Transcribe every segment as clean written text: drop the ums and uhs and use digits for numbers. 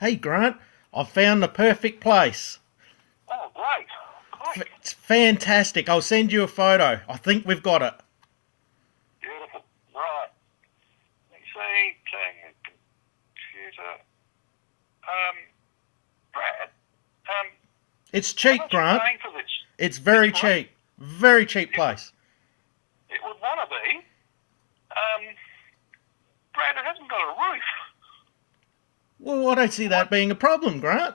Hey Grant, I've found the perfect place. Oh, great. Great. It's fantastic. I'll send you a photo. I think we've got it. Beautiful. Right. Let me see. Playing a computer. Brad, It's how cheap, much are you Grant. paying for this? It's It's very great. cheap. Very cheap place. It would want to be. Brad, it hasn't got a roof. Well, I don't see that being a problem, Grant.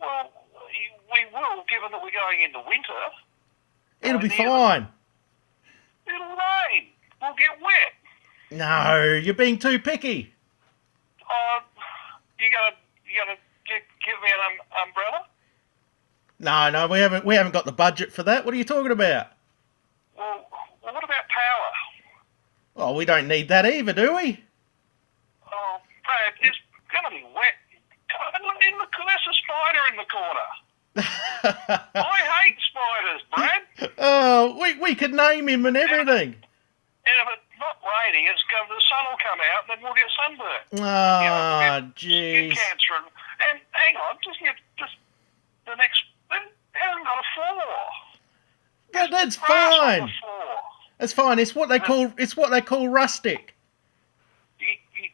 Well, we will, given that we're going into winter. It'll be Near the... fine. It'll rain. We'll get wet. No, you're being too picky. Uh, you gonna give me an umbrella? No, we haven't got the budget for that. What are you talking about? Well, what about power? Oh, we don't need that either, do we? Oh, Brad, it's gonna be wet. Look, there's a spider in the corner. I hate spiders, Brad. Oh, we could name him and everything. And if it's not raining, the sun will come out, and then we'll get sunburn. Ah, We'll get skin jeez. cancer. And hang on, just the next. It hasn't got a floor. That's Grass on fine. the floor. That's fine. It's what they call rustic.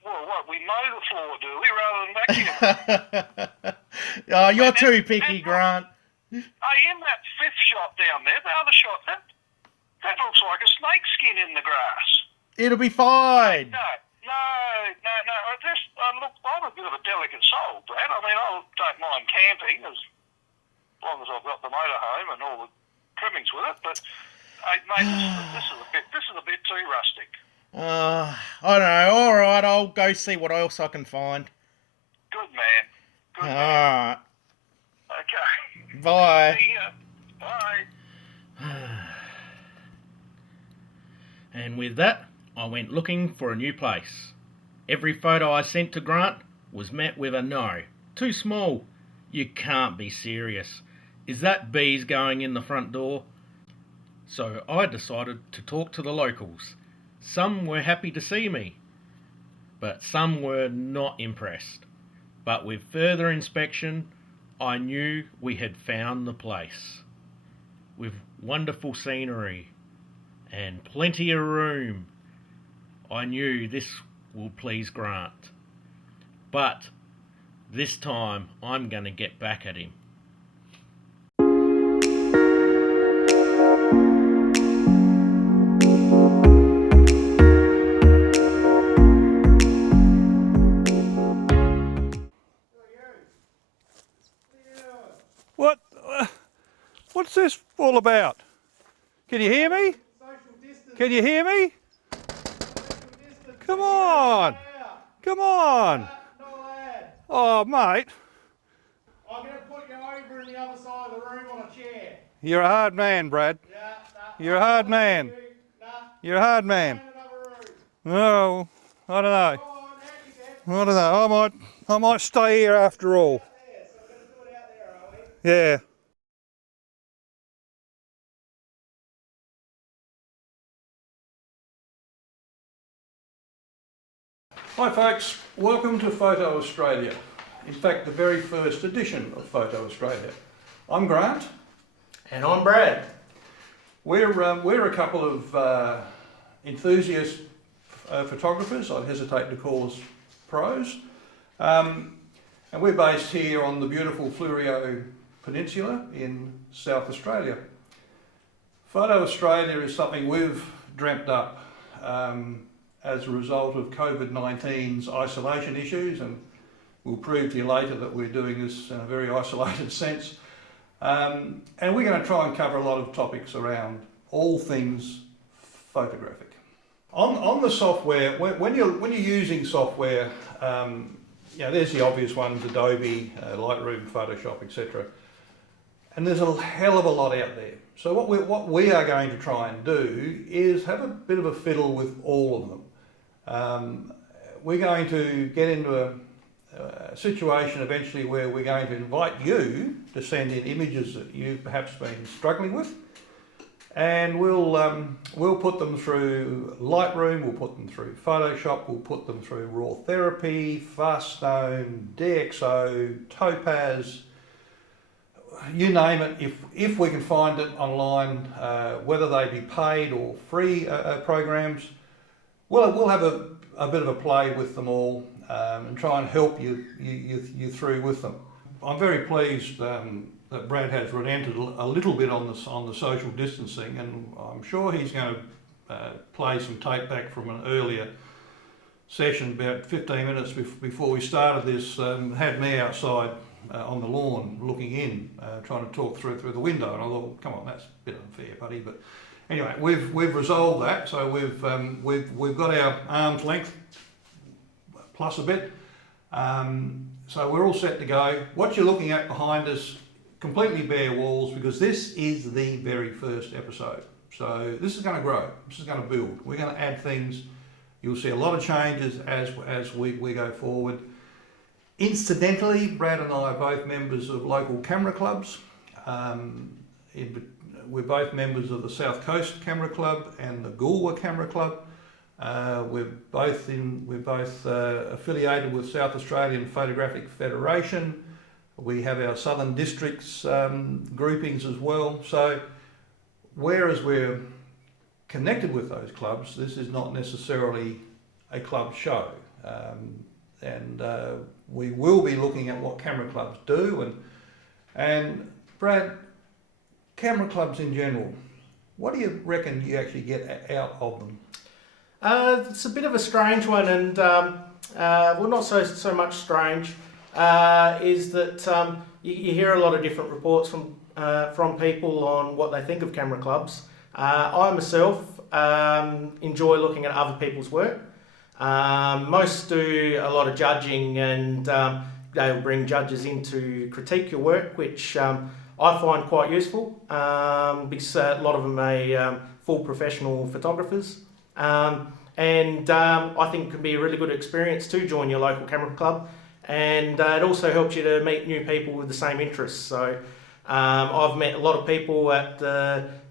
Well, what, we mow the floor, do we, rather than vacuum? Oh, you're And too picky, Grant. Hey, in that fifth shot down there, the other shot, that looks like a snake skin in the grass. It'll be fine. No. Look, I'm a bit of a delicate soul, Brad. I mean, I don't mind camping as long as I've got the motorhome and all the trimmings with it. But, hey, mate, this is a bit too rustic. I don't know. All right, I'll go see what else I can find. Good man. Good All man. right. Okay. Bye. See ya. Bye. And with that, I went looking for a new place. Every photo I sent to Grant was met with a no. Too small. You can't be serious. Is that bees going in the front door? So I decided to talk to the locals. Some were happy to see me, but some were not impressed. But with further inspection, I knew we had found the place. With wonderful scenery and plenty of room, I knew this will please Grant. But this time I'm going to get back at him. What? What's this all about? Can you hear me? Can you hear me? Come on! Come on! Oh, mate. I'm going to put you over in the other side of the room on a chair. You're a hard man, Brad. You're a hard man. You're a hard man. No, I don't know. I don't know. I might stay here after all. Yeah. Hi folks, welcome to Photo Australia. In fact, the very first edition of Photo Australia. I'm Grant. And I'm Brad. We're a couple of enthusiast photographers. I'd hesitate to call us pros. And we're based here on the beautiful Fleurieu Peninsula in South Australia. Photo Australia is something we've dreamt up as a result of COVID-19's isolation issues, and we'll prove to you later that we're doing this in a very isolated sense. And we're going to try and cover a lot of topics around all things photographic. On the software, when you're using software, there's the obvious ones: Adobe, Lightroom, Photoshop, etc. And there's a hell of a lot out there. So what we are going to try and do is have a bit of a fiddle with all of them. We're going to get into a situation eventually where we're going to invite you to send in images that you've perhaps been struggling with, and we'll put them through Lightroom, we'll put them through Photoshop, we'll put them through Raw Therapy, Faststone, DxO, Topaz, you name it. If we can find it online, whether they be paid or free programs, we'll have a bit of a play with them all and try and help you through with them. I'm very pleased that Brad has relented a little bit on the social distancing, and I'm sure he's going to play some tape back from an earlier session about 15 minutes before we started this. Had me outside on the lawn looking in, trying to talk through the window, and I thought, come on, that's a bit unfair, buddy. But anyway, we've resolved that, so we've got our arm's length plus a bit. So we're all set to go. What you're looking at behind us, completely bare walls, because this is the very first episode. So this is going to grow, this is going to build. We're going to add things. You'll see a lot of changes as we go forward. Incidentally, Brad and I are both members of local camera clubs. We're both members of the South Coast Camera Club and the Goolwa Camera Club. We're both affiliated with South Australian Photographic Federation. We have our Southern Districts groupings as well. So whereas we're connected with those clubs, this is not necessarily a club show. And we will be looking at what camera clubs do. And Brad, camera clubs in general, what do you reckon you actually get out of them? It's a bit of a strange one, and well, not so much strange. Is that you hear a lot of different reports from people on what they think of camera clubs. I myself enjoy looking at other people's work. Most do a lot of judging, and they'll bring judges in to critique your work, which I find quite useful because a lot of them are full professional photographers. And I think it can be a really good experience to join your local camera club, and it also helps you to meet new people with the same interests. So I've met a lot of people at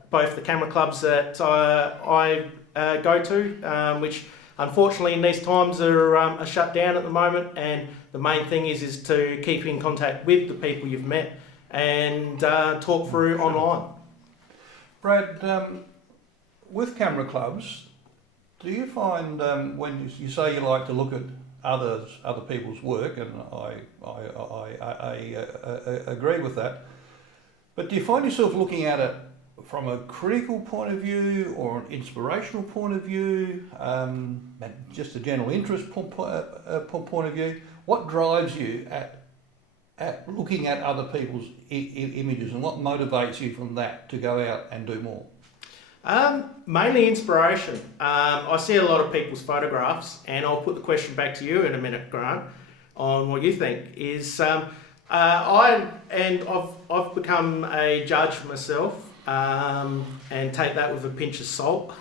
both the camera clubs that I go to, which unfortunately in these times are shut down at the moment, and the main thing is to keep in contact with the people you've met and talk through online. Brad, with camera clubs, do you find when you say you like to look at other people's work, and I agree with that, but do you find yourself looking at it from a critical point of view or an inspirational point of view, just a general interest point of view? What drives you at looking at other people's images, and what motivates you from that to go out and do more? Mainly inspiration. I see a lot of people's photographs, and I'll put the question back to you in a minute, Grant, on what you think. I've become a judge myself, and take that with a pinch of salt.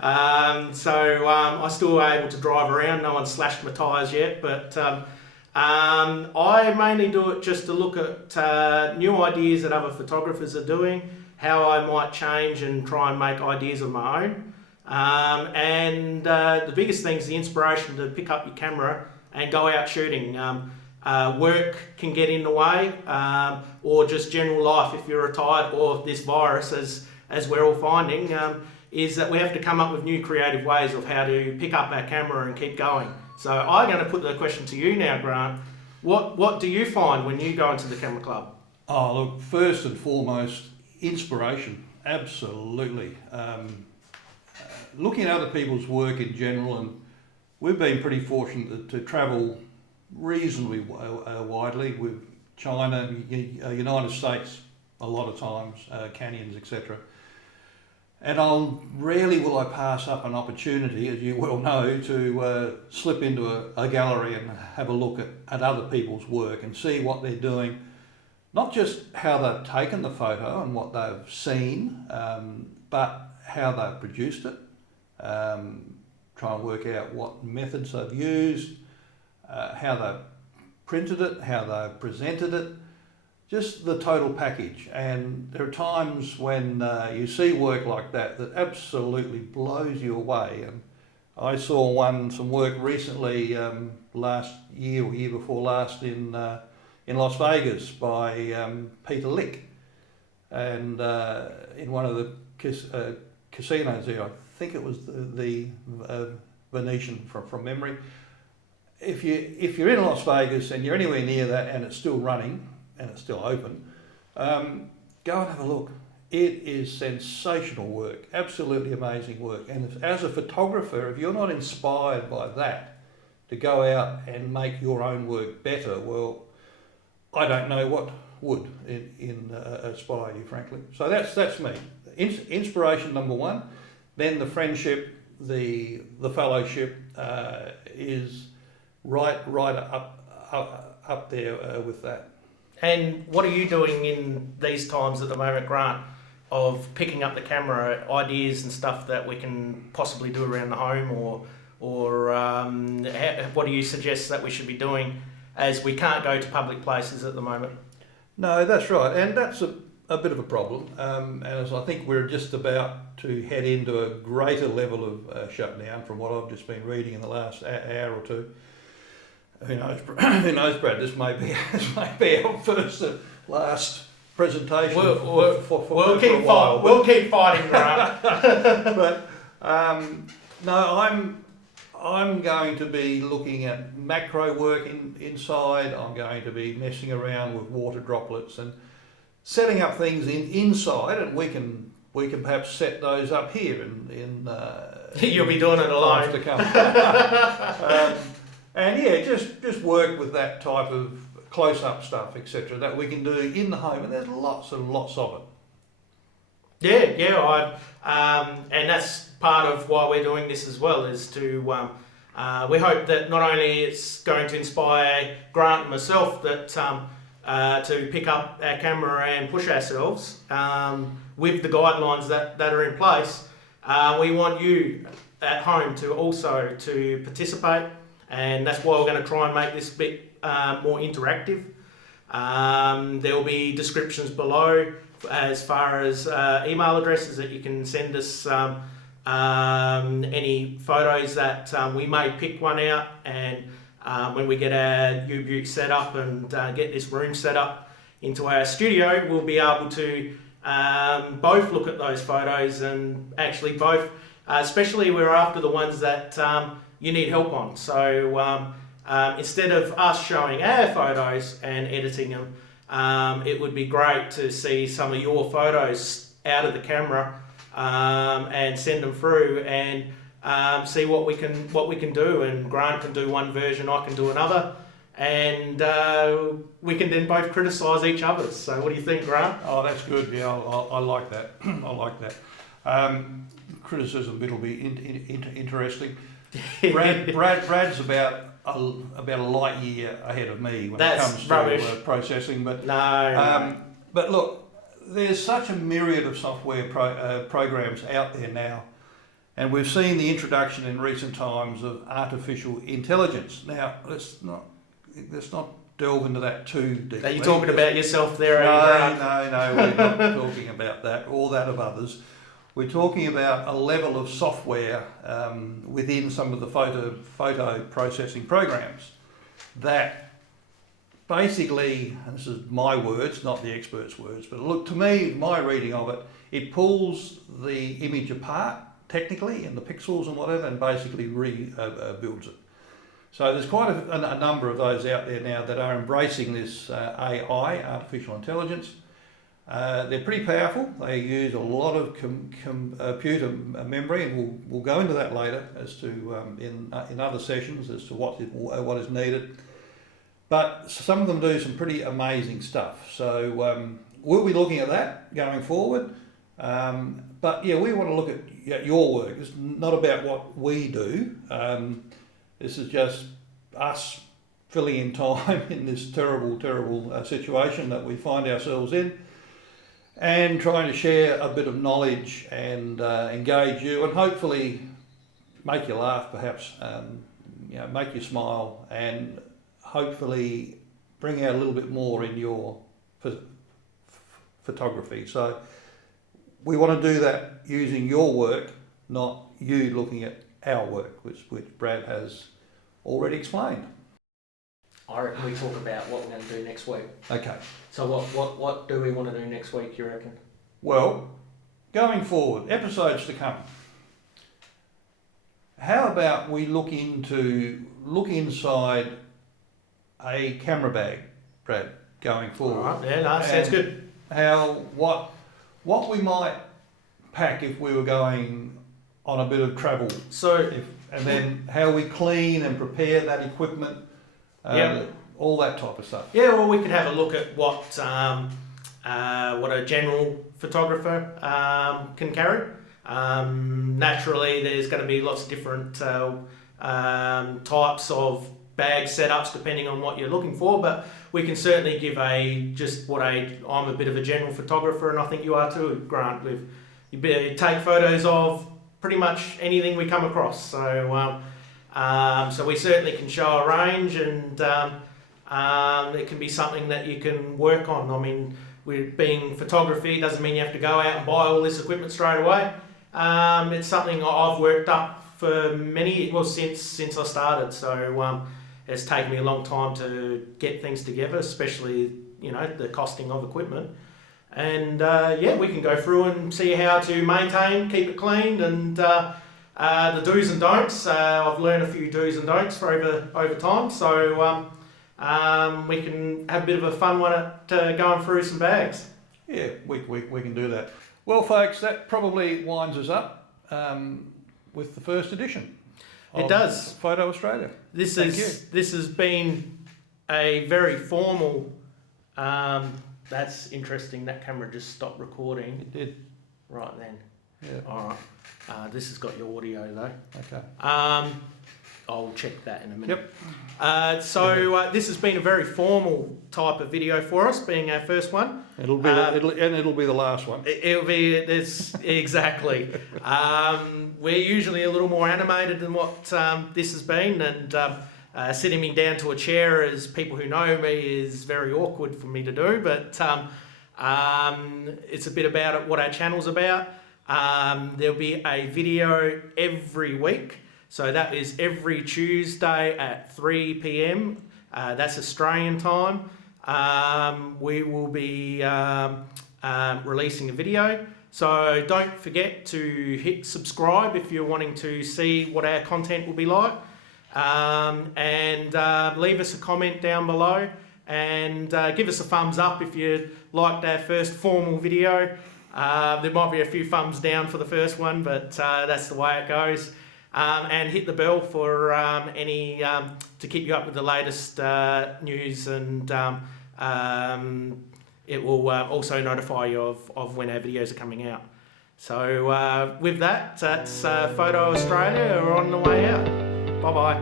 I'm still able to drive around. No one's slashed my tyres yet, but I mainly do it just to look at new ideas that other photographers are doing, how I might change and try and make ideas of my own. The biggest thing is the inspiration to pick up your camera and go out shooting. Work can get in the way, or just general life if you're retired, or this virus, as we're all finding, is that we have to come up with new creative ways of how to pick up our camera and keep going. So I'm going to put the question to you now, Grant. What do you find when you go into the camera club? Oh, look, first and foremost, inspiration, absolutely. Looking at other people's work in general, and we've been pretty fortunate to travel reasonably widely with China, United States a lot of times, canyons, etc. And rarely will I pass up an opportunity, as you well know, to slip into a gallery and have a look at other people's work and see what they're doing. Not just how they've taken the photo and what they've seen, but how they've produced it. Try and work out what methods they've used, how they've printed it, how they've presented it. just the total package. And there are times when you see work like that that absolutely blows you away. And I saw some work recently, last year or year before last in Las Vegas by Peter Lick, and in one of the casinos there. I think it was the Venetian from memory. If you're in Las Vegas and you're anywhere near that and it's still running and it's still open, go and have a look. It is sensational work, absolutely amazing work. And as a photographer, if you're not inspired by that to go out and make your own work better, well, I don't know what would inspire you, frankly. So that's me. Inspiration number one. Then the friendship, the fellowship is right up there with that. And what are you doing in these times at the moment, Grant, of picking up the camera, ideas and stuff that we can possibly do around the home, or what do you suggest that we should be doing, as we can't go to public places at the moment? No, that's right, and that's a bit of a problem, and as I think we're just about to head into a greater level of shutdown from what I've just been reading in the last hour or two. Who knows, Brad? This may be our first and last presentation. We'll keep fighting, Grant. But no, I'm going to be looking at macro work inside. I'm going to be messing around with water droplets and setting up things inside, and we can perhaps set those up here in You'll be doing it alone to come. And yeah, just work with that type of close-up stuff, etc., that we can do in the home, and there's lots and lots of it. Yeah, and that's part of why we're doing this as well, is to we hope that not only it's going to inspire Grant and myself that to pick up our camera and push ourselves with the guidelines that are in place. We want you at home to also to participate, and that's why we're going to try and make this a bit more interactive. There will be descriptions below as far as email addresses that you can send us any photos that we may pick one out, and when we get our U-Butte set up and get this room set up into our studio, we'll be able to both look at those photos, and actually both, especially we're after the ones that you need help on. So instead of us showing our photos and editing them, it would be great to see some of your photos out of the camera and send them through, and see what we can do. And Grant can do one version, I can do another, and we can then both criticise each other. So what do you think, Grant? Oh, that's good. Yeah, I like that. I like that. Criticism bit will be interesting. Brad's about a light year ahead of me when it comes to processing, but but look, there's such a myriad of software programs out there now, and we've seen the introduction in recent times of artificial intelligence. Now let's not delve into that too deeply. Are you talking about yourself there? No, we're not talking about that or that of others. We're talking about a level of software within some of the photo processing programs that basically, and this is my words, not the experts' words, but look, to me, my reading of it, it pulls the image apart technically in the pixels and whatever, and basically rebuilds it. So there's quite a number of those out there now that are embracing this AI, artificial intelligence. They're pretty powerful. They use a lot of computer memory, and we'll go into that later as to in other sessions as to what is needed. But some of them do some pretty amazing stuff. So we'll be looking at that going forward. But yeah, we want to look at your work. It's not about what we do. This is just us filling in time in this terrible situation that we find ourselves in, and trying to share a bit of knowledge and engage you, and hopefully make you laugh, perhaps, make you smile, and hopefully bring out a little bit more in your photography. So we want to do that using your work, not you looking at our work, which Brad has already explained. I reckon we talk about what we're going to do next week. Okay. So what do we want to do next week, you reckon? Well, going forward, episodes to come. How about we look inside a camera bag, Brad, going forward? All right, yeah, no, sounds good. What we might pack if we were going on a bit of travel. And then how we clean and prepare that equipment, all that type of stuff. Yeah, well, we could have a look at what a general photographer can carry. Naturally, there's going to be lots of different types of bag setups depending on what you're looking for, but we can certainly give I'm a bit of a general photographer, and I think you are too, Grant. You take photos of pretty much anything we come across, so we certainly can show a range, and it can be something that you can work on. I mean, being photography doesn't mean you have to go out and buy all this equipment straight away. It's something I've worked up for since I started, so it's taken me a long time to get things together, especially the costing of equipment. And we can go through and see how to maintain, keep it cleaned, and the do's and don'ts. I've learned a few do's and don'ts for over time, so we can have a bit of a fun one at going through some bags. Yeah, we can do that. Well, folks, that probably winds us up with the first edition. It does. Photo Australia. This has been a very formal. That's interesting. That camera just stopped recording. It did. Right then. Yeah. All right. This has got your audio though. Okay. I'll check that in a minute. Yep. This has been a very formal type of video for us, being our first one. It'll be the last one. It'll be this exactly. We're usually a little more animated than what this has been, and sitting me down to a chair, as people who know me, is very awkward for me to do. But it's a bit about what our channel's about. There'll be a video every week. So that is every Tuesday at 3 p.m. That's Australian time. We will be releasing a video. So don't forget to hit subscribe if you're wanting to see what our content will be like. And leave us a comment down below, and give us a thumbs up if you liked our first formal video. There might be a few thumbs down for the first one, but that's the way it goes. And hit the bell for to keep you up with the latest news, and it will also notify you of when our videos are coming out. So with that, that's Photo Australia. We're on the way out. Bye bye.